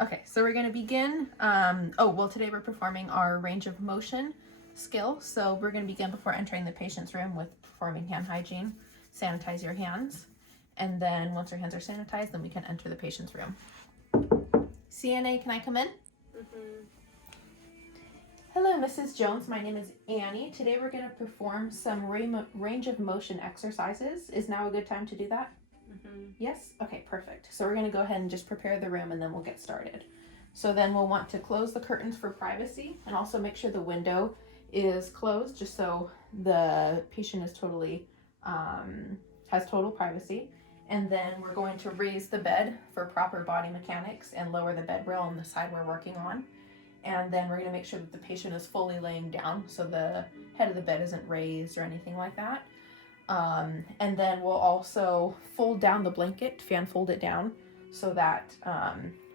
Okay, so we're going to begin. Today we're performing our range of motion skill. So we're going to begin before entering the patient's room with performing hand hygiene. Sanitize your hands. And then once your hands are sanitized, then we can enter the patient's room. CNA, can I come in? Mm-hmm. Hello, Mrs. Jones. My name is Annie. Today we're going to perform some range of motion exercises. Is now a good time to do that? Mm-hmm. Yes? Okay, perfect. So we're going to go ahead and just prepare the room and then we'll get started. So then we'll want to close the curtains for privacy and also make sure the window is closed just so the patient is totally, has total privacy. And then we're going to raise the bed for proper body mechanics and lower the bed rail on the side we're working on. And then we're going to make sure that the patient is fully laying down so the head of the bed isn't raised or anything like that. And then we'll also fold down the blanket, fan fold it down so that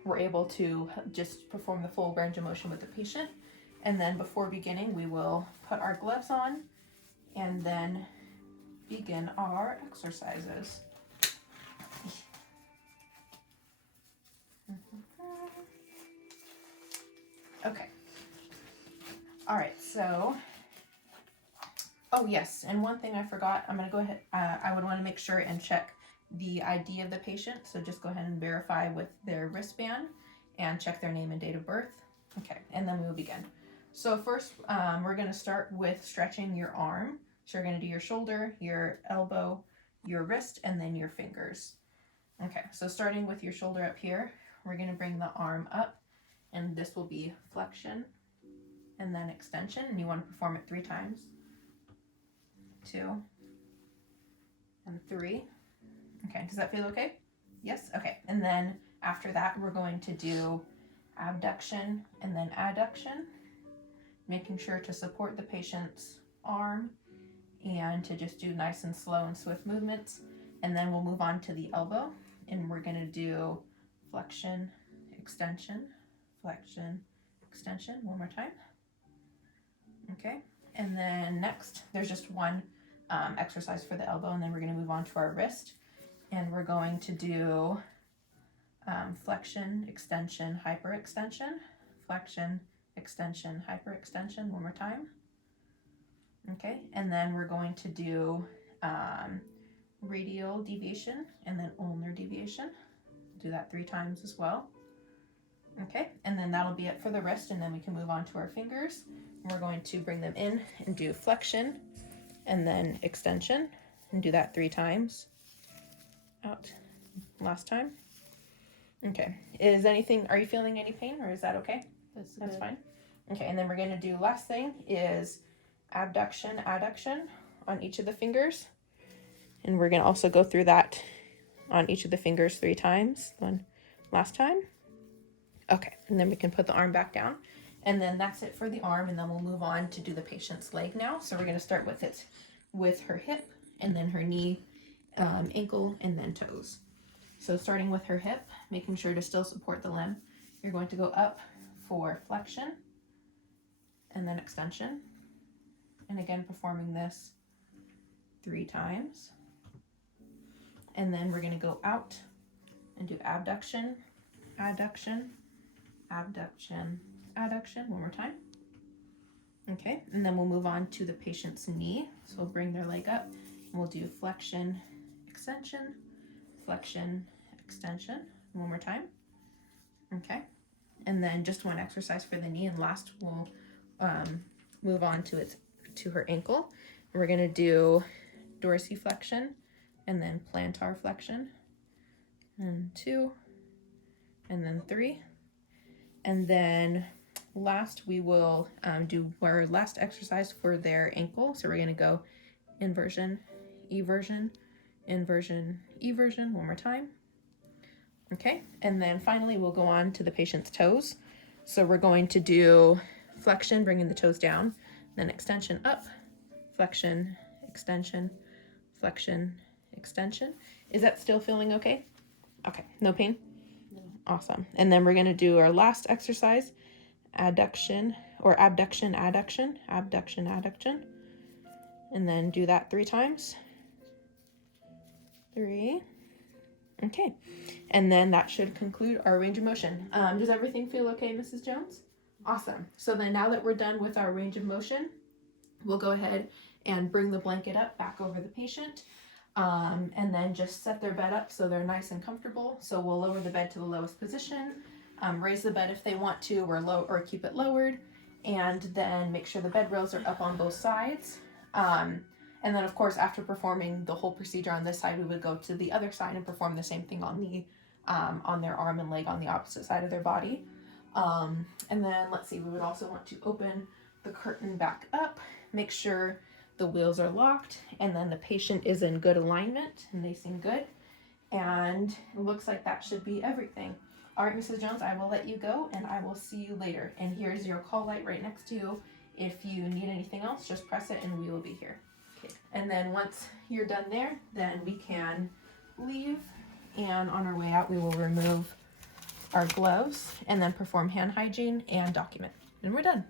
we're able to just perform the full range of motion with the patient. And then before beginning, we will put our gloves on and then begin our exercises. Okay. All right, so, oh yes, and one thing I forgot, I'm gonna go ahead, I would wanna make sure and check the ID of the patient, so just go ahead and verify with their wristband and check their name and date of birth. Okay, and then we will begin. So first, we're gonna start with stretching your arm. So you're gonna do your shoulder, your elbow, your wrist, and then your fingers. Okay, so starting with your shoulder up here, we're gonna bring the arm up, and this will be flexion and then extension, and you wanna perform it 3 times. 2 and 3. Okay, does that feel okay? Yes? Okay, and then after that, we're going to do abduction and then adduction, making sure to support the patient's arm and to just do nice and slow and swift movements. And then we'll move on to the elbow, and we're gonna do flexion, extension, flexion, extension, one more time. Okay, and then next, there's just one exercise for the elbow, and then we're gonna move on to our wrist, and we're going to do flexion, extension, hyperextension, flexion, extension, hyperextension, one more time. Okay, and then we're going to do radial deviation and then ulnar deviation. Do that 3 times as well. Okay, and then that'll be it for the wrist, and then we can move on to our fingers. We're going to bring them in and do flexion and then extension and do that 3 times. Out. Last time. Okay, are you feeling any pain, or is that okay? That's fine. Okay, and then we're gonna do, last thing is abduction, adduction on each of the fingers. And we're gonna also go through that on each of the fingers 3 times. One last time. Okay, and then we can put the arm back down. And then that's it for the arm, and then we'll move on to do the patient's leg now. So we're gonna start with her hip, and then her knee, ankle, and then toes. So starting with her hip, making sure to still support the limb, you're going to go up for flexion and then extension. And again, performing this 3 times. And then we're gonna go out and do abduction, adduction, abduction, adduction, one more time. Okay, and then we'll move on to the patient's knee. So we'll bring their leg up, and we'll do flexion, extension, flexion, extension, one more time. Okay, and then just one exercise for the knee, and last we'll move on to her ankle. We're gonna do dorsiflexion and then plantar flexion, and 2, and then 3, and then last we will do our last exercise for their ankle. So we're gonna go inversion, eversion, inversion, eversion, one more time. Okay, and then finally we'll go on to the patient's toes. So we're going to do flexion, bringing the toes down, then extension up, flexion, extension, flexion, extension. Is that still feeling okay? Okay, no pain? No. Awesome. And then we're gonna do our last exercise, adduction, or abduction, adduction, abduction, adduction. And then do that 3 times. 3. Okay, and then that should conclude our range of motion. Does everything feel okay, Mrs. Jones? Awesome. So then now that we're done with our range of motion, we'll go ahead and bring the blanket up back over the patient, and then just set their bed up so they're nice and comfortable. So we'll lower the bed to the lowest position, raise the bed if they want to, or keep it lowered, and then make sure the bed rails are up on both sides. And then of course, after performing the whole procedure on this side, we would go to the other side and perform the same thing on their arm and leg on the opposite side of their body. And then let's see, we would also want to open the curtain back up, make sure the wheels are locked, and then the patient is in good alignment and they seem good. And it looks like that should be everything. All right, Mrs. Jones, I will let you go and I will see you later. And here's your call light right next to you. If you need anything else, just press it and we will be here. Okay. And then once you're done there, then we can leave. And on our way out, we will remove our gloves and then perform hand hygiene and document. And we're done.